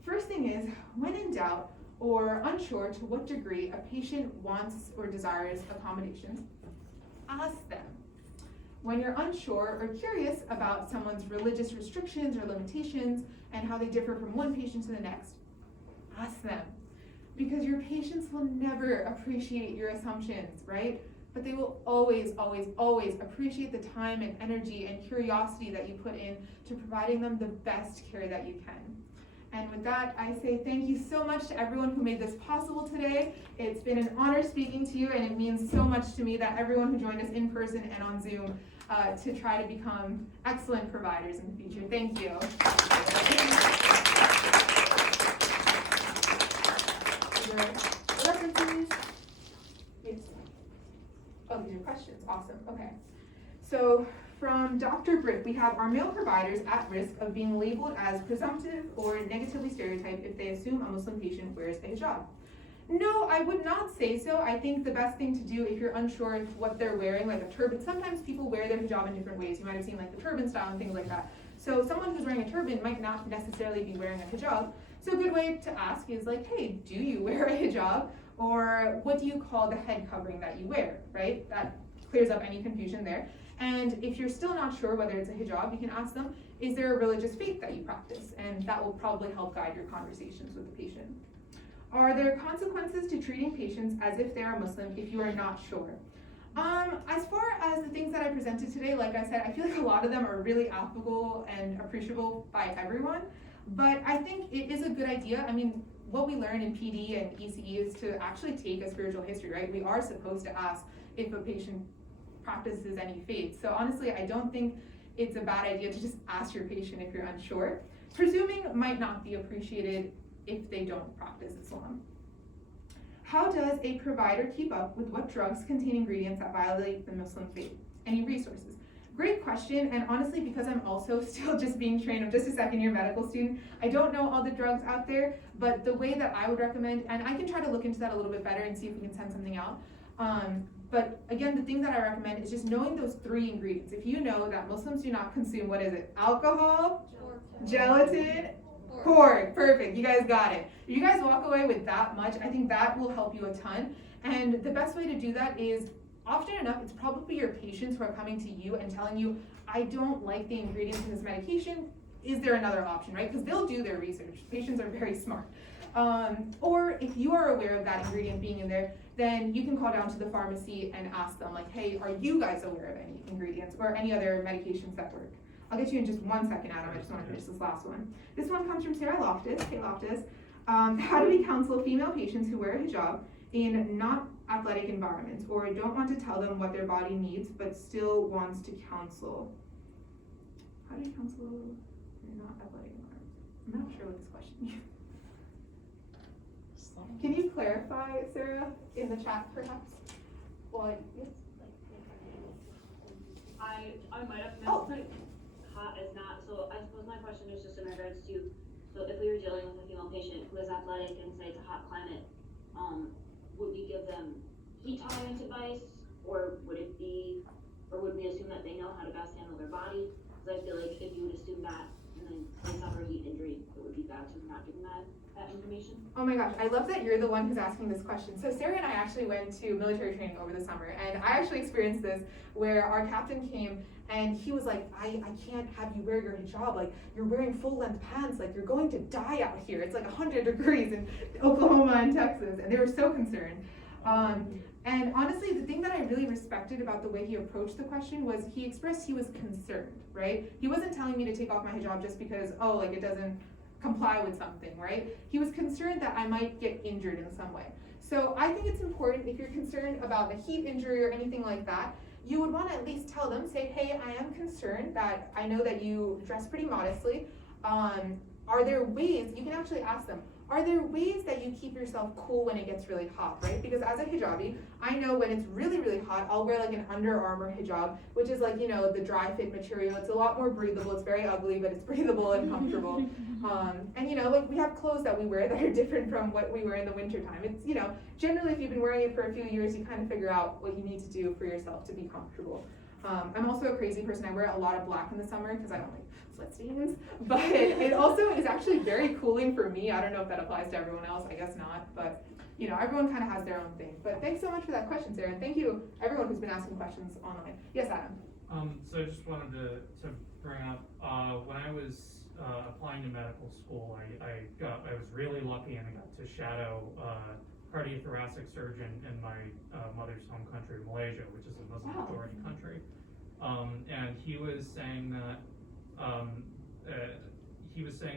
First thing is, when in doubt or unsure to what degree a patient wants or desires accommodations, ask them. When you're unsure or curious about someone's religious restrictions or limitations and how they differ from one patient to the next, ask them. Because your patients will never appreciate your assumptions, right? But they will always, always, always appreciate the time and energy and curiosity that you put in to providing them the best care that you can. And with that, I say thank you so much to everyone who made this possible today. It's been an honor speaking to you, and it means so much to me that everyone who joined us in person and on Zoom to try to become excellent providers in the future. Thank you. Your references? Yes. Oh, these are questions. Awesome. Okay. So from Dr. Brick, we have, are male providers at risk of being labeled as presumptive or negatively stereotyped if they assume a Muslim patient wears a hijab? No, I would not say so. I think the best thing to do if you're unsure of what they're wearing, like a turban, sometimes people wear their hijab in different ways. You might have seen like the turban style and things like that. So someone who's wearing a turban might not necessarily be wearing a hijab. So a good way to ask is like, hey, do you wear a hijab? Or what do you call the head covering that you wear, right? That clears up any confusion there. And if you're still not sure whether it's a hijab, you can ask them, is there a religious faith that you practice? And that will probably help guide your conversations with the patient. Are there consequences to treating patients as if they are Muslim if you are not sure? As far as the things that I presented today, like I said, I feel like a lot of them are really applicable and appreciable by everyone. But I think it is a good idea. I mean, what we learn in PD and ECE is to actually take a spiritual history, right? We are supposed to ask if a patient practices any faith. So honestly, I don't think it's a bad idea to just ask your patient if you're unsure. Presuming might not be appreciated if they don't practice Islam. How does a provider keep up with what drugs contain ingredients that violate the Muslim faith? Any resources? Great question, and honestly, because I'm also still just being trained, I'm just a second-year medical student, I don't know all the drugs out there, but the way that I would recommend, and I can try to look into that a little bit better and see if we can send something out. But again, the thing that I recommend is just knowing those 3 ingredients. If you know that Muslims do not consume, what is it? Alcohol, gelatin, pork. Perfect, you guys got it. If you guys walk away with that much, I think that will help you a ton. And the best way to do that is, often enough, it's probably your patients who are coming to you and telling you, I don't like the ingredients in this medication. Is there another option, right? Because they'll do their research. Patients are very smart. Or if you are aware of that ingredient being in there, then you can call down to the pharmacy and ask them, like, hey, are you guys aware of any ingredients or any other medications that work? I'll get you in just 1 second, Adam. I just want to finish this last one. This one comes from Sarah Loftus. Hey, Loftus. How do we counsel female patients who wear a hijab in not athletic environments, or don't want to tell them what their body needs but still wants to counsel? How do you counsel in not athletic environments? I'm not sure what this question means. Can you clarify, Sarah, in the chat perhaps? Well, yes. I might have meant like hot is not, so I suppose my question is just in regards to, so if we were dealing with a female patient who is athletic and say it's a hot climate, would we give them heat tolerance advice, or would we assume that they know how to best handle their body? Because I feel like if you would assume that and then they suffer a heat injury, it would be bad to not give them that information. Oh my gosh, I love that you're the one who's asking this question. So Sarah and I actually went to military training over the summer, and I actually experienced this where our captain came and he was like, I can't have you wear your hijab, like you're wearing full length pants, like you're going to die out here. It's like 100 degrees in Oklahoma and Texas, and they were so concerned. And honestly, the thing that I really respected about the way he approached the question was he expressed he was concerned, right? He wasn't telling me to take off my hijab just because, oh, like it doesn't comply with something, right? He was concerned that I might get injured in some way. So I think it's important, if you're concerned about a heat injury or anything like that, you would want to at least tell them, say, hey, I am concerned that I know that you dress pretty modestly. Are there ways, you can actually ask them, are there ways that you keep yourself cool when it gets really hot, right? Because as a hijabi, I know when it's really, really hot, I'll wear like an Under Armour hijab, which is like, you know, the dry fit material. It's a lot more breathable. It's very ugly, but it's breathable and comfortable. And you know, like we have clothes that we wear that are different from what we wear in the winter time. It's, you know, generally if you've been wearing it for a few years, you kind of figure out what you need to do for yourself to be comfortable. I'm also a crazy person. I wear a lot of black in the summer because I don't like sweat stains, but it also is actually very cooling for me. I don't know if that applies to everyone else. I guess not, but you know, everyone kind of has their own thing. But thanks so much for that question, Sarah, and thank you everyone who's been asking questions online. Yes, Adam. So I just wanted to bring up when I was applying to medical school, I was really lucky and I got to shadow cardiothoracic surgeon in my mother's home country, Malaysia, which is a Muslim majority country. And he was saying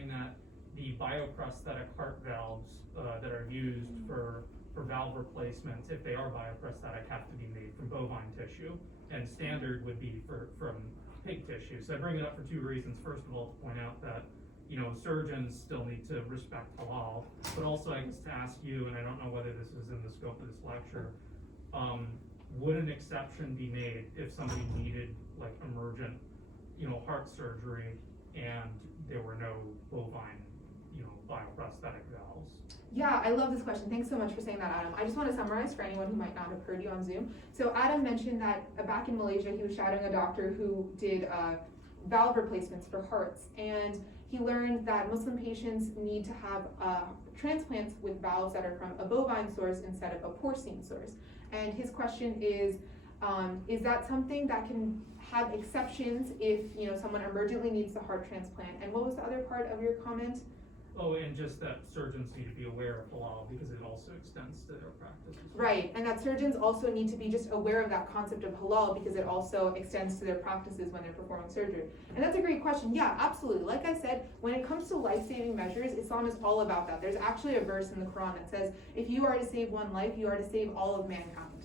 that the bioprosthetic heart valves that are used for valve replacements, if they are bioprosthetic, have to be made from bovine tissue, and standard would be from pig tissue. So I bring it up for 2 reasons. First of all, to point out that, you know, surgeons still need to respect halal, but also I guess to ask you, and I don't know whether this is in the scope of this lecture, would an exception be made if somebody needed like emergent, you know, heart surgery and there were no bovine, you know, bioprosthetic valves? Yeah, I love this question. Thanks so much for saying that, Adam. I just want to summarize for anyone who might not have heard you on Zoom. So Adam mentioned that back in Malaysia, he was shadowing a doctor who did valve replacements for hearts, and he learned that Muslim patients need to have transplants with valves that are from a bovine source instead of a porcine source. And his question is that something that can have exceptions if, you know, someone emergently needs the heart transplant? And what was the other part of your comment? Oh, and just that surgeons need to be aware of halal because it also extends to their practices. Right, and that surgeons also need to be just aware of that concept of halal because it also extends to their practices when they're performing surgery. And that's a great question. Yeah, absolutely. Like I said, when it comes to life-saving measures, Islam is all about that. There's actually a verse in the Quran that says, if you are to save one life, you are to save all of mankind.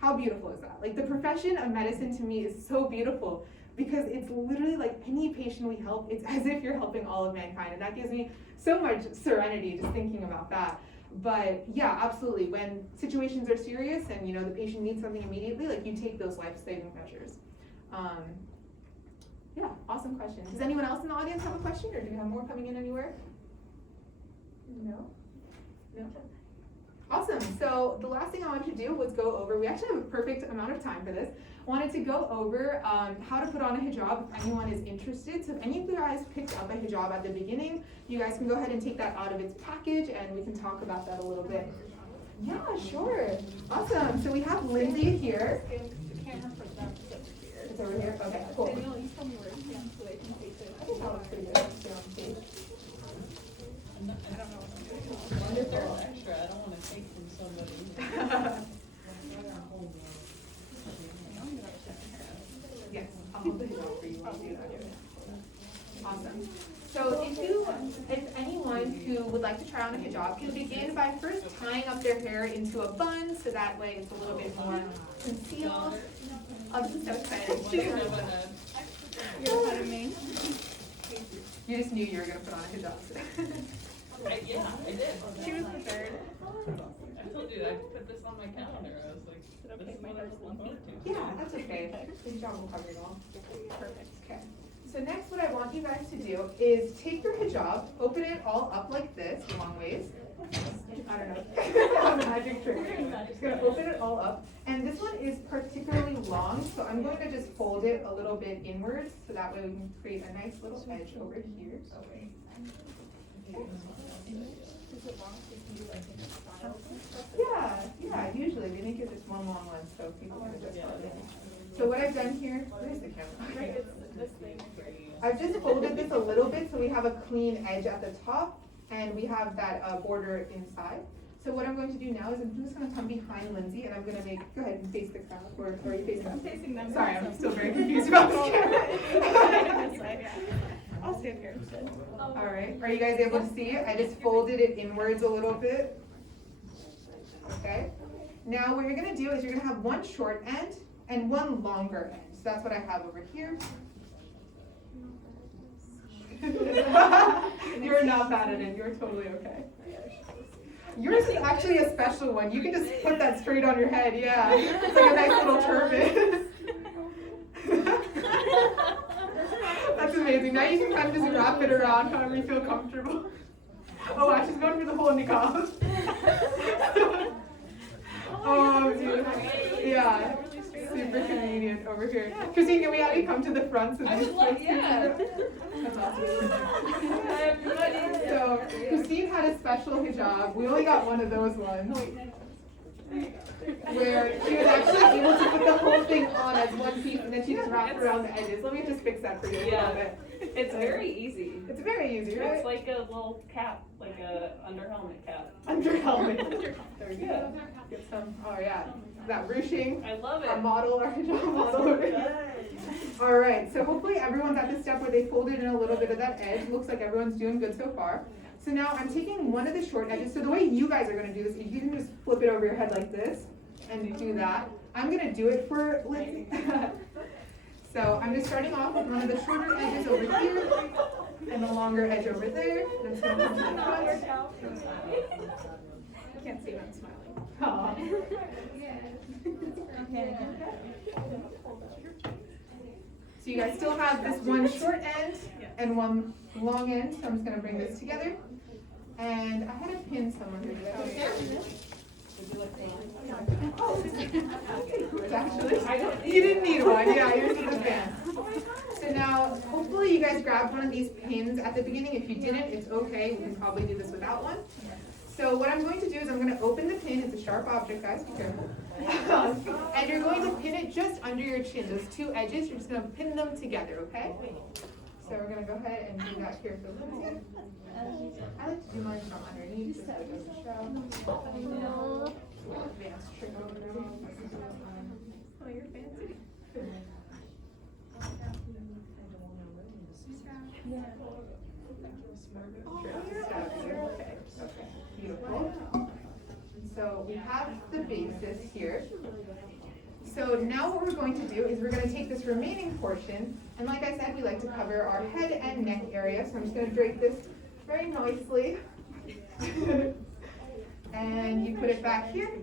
How beautiful is that? Like, the profession of medicine to me is so beautiful because it's literally like any patient we help, it's as if you're helping all of mankind. And that gives me so much serenity just thinking about that. But yeah, absolutely. When situations are serious and the patient needs something immediately, like you take those life-saving measures. Yeah, awesome question. Does anyone else in the audience have a question, or do we have more coming in anywhere? No? No? Awesome. So the last thing I wanted to do was go over, we actually have a perfect amount of time for this. I wanted to go over how to put on a hijab if anyone is interested. So if any of you guys picked up a hijab at the beginning, you guys can go ahead and take that out of its package and we can talk about that a little bit. Yeah, sure. Awesome. So we have Lindsay here. It's over here? Okay, cool. Daniel, you tell me where to stand so they can face it. I think that looks pretty good. Stay on stage. I don't know what I'm doing. Wonderful. Extra, I don't wanna take from somebody. Yes, I'll hold the hijab for you. I'll do that. Awesome. So if anyone who would like to try on a hijab can begin by first tying up their hair into a bun so that way it's a little bit more concealed. I'm just so excited. You're ahead of me. You just knew you were gonna put on a hijab. Yeah, I did. She was prepared. I told you, I put this on my calendar, I was like, this is what I was looking forward to. Yeah, that's okay. The hijab will cover it all. Perfect. Okay. So next what I want you guys to do is take your hijab, open it all up like this, long ways. I don't know. A magic trick. Just gonna open it all up. And this one is particularly long, so I'm going to just fold it a little bit inwards, so that way we can create a nice little edge over here. Yeah, usually we make it just one long one, so people can just fold it. So what I've done here, where's the camera? This thing. I've just folded this a little bit so we have a clean edge at the top and we have that border inside. So what I'm going to do now is I'm just going to come behind Lindsay and I'm going to make, go ahead and face the crowd, or are you facing them? I'm facing them. Sorry, I'm still very confused about this camera. This way, yeah. I'll stand here instead. All right, are you guys able to see it? I just folded it inwards a little bit. Okay. Now what you're going to do is you're going to have one short end and one longer end. So that's what I have over here. You're not bad at it. You're totally okay. Yours is actually a special one. You can just put that straight on your head. Yeah, it's like a nice little turban. That's amazing. Now you can kind of just wrap it around however you feel comfortable. Oh, wow, she's going for the whole niqab. Oh, dude. Yeah. Super convenient over here. Christine, can we have you come to the front? So I would like, yeah. That's awesome. So, Christine had a special hijab. We only got one of those ones. Where she was actually able to put the whole thing on as one piece and then she just wrapped around the edges. Let me just fix that for you a little bit. It's very easy. It's very easy, right? It's like a little cap, like a under helmet cap. Under helmet. There we go. Get some, oh yeah, that ruching. I love it. Our model, our hijab model over here. All right, so hopefully everyone's at the step where they folded in a little bit of that edge. Looks like everyone's doing good so far. So now I'm taking one of the short edges. So the way you guys are gonna do this is you can just flip it over your head like this and do that. I'm gonna do it for Lindsay. So I'm just starting off with one of the shorter edges over here and the longer edge over there. And it's gonna come to the front. I can't see when I'm smiling. Aw. So you guys still have this one short end and one long end, so I'm just gonna bring this together. And I had a pin somewhere here. Did I have it? Would you like to? Oh, it's actually, you didn't need one, yeah, yours is a fan. So now, hopefully you guys grabbed one of these pins at the beginning. If you didn't, it's okay, we can probably do this without one. So what I'm going to do is I'm going to open the pin. It's a sharp object, guys, be careful. And you're going to pin it just under your chin. Those two edges, you're just going to pin them together, okay? So we're gonna go ahead and do that here for Lindsay. I like to do mine from underneath just so it doesn't show. Advanced trick over there. Oh, you're fancy. Okay, beautiful. So we have the basis here. So now what we're going to do is we're going to take this remaining portion, and like I said, we like to cover our head and neck area, so I'm just going to drape this very nicely. And you put it back here,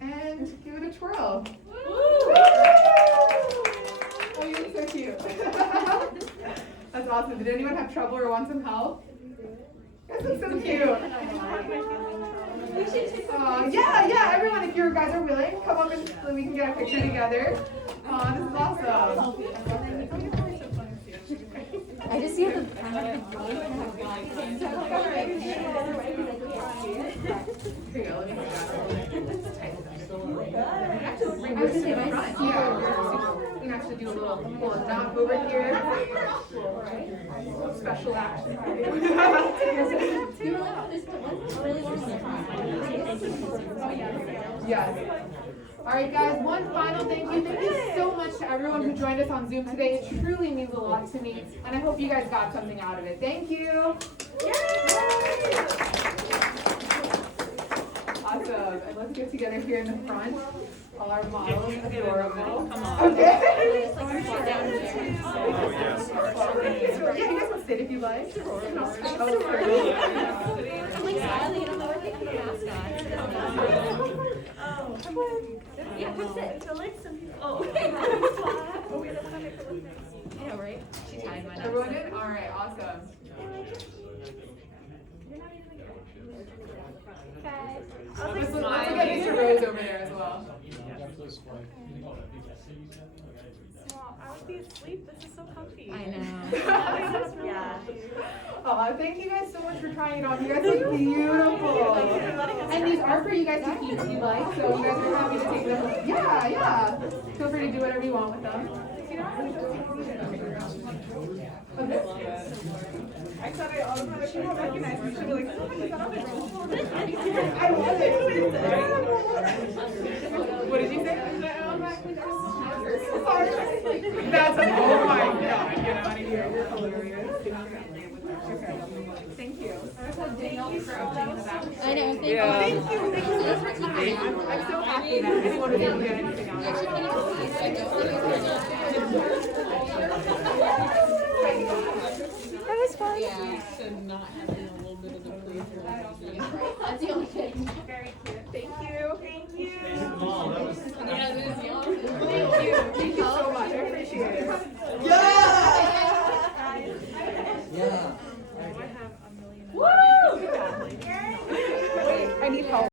and give it a twirl. Oh, you look so cute. That's awesome. Did anyone have trouble or want some help? This looks so cute. Yeah, everyone, if you guys are willing, come up and so we can get a picture together. This is awesome. I just see the front of the boat and have black things. Here you go, let me put I was gonna say, my that. Yeah, we can actually do a little knot over here. Special action. Yes. All right, guys, one final thank you. Thank you so much to everyone who joined us on Zoom today. It truly means a lot to me, and I hope you guys got something out of it. Thank you. Awesome. And let's get together here in the front. All our models, adorable. Come on. Okay. Oh, yes. Yeah, you guys can sit if you like. I'm like smiling and I'm like, we're thinking of mascot. Oh, come on. Yeah, come sit. So like some people. Oh. I know, right? She tied mine up. Everyone in? All right, awesome. Let's look at Mr. Rose over there as well. Well, I would be asleep. This is so comfy. I know. Yeah. Oh, thank you guys so much for trying it on. You guys look beautiful. And these are for you guys to keep if you like, so you guys are happy to take them. Yeah. Feel free to do whatever you want with them. I thought I automatically she won't recognize me. She'll be like, oh, is that on my I love it. What did you say? That's oh my god, get out of here. You're hilarious. Okay. Thank you. I know, thank you. Thank you. I'm so happy that anyone was able to get anything out of it. That was fun. Yeah. To not having a little bit of the playful. That's the only thing. Very cute. Thank you. Thank you.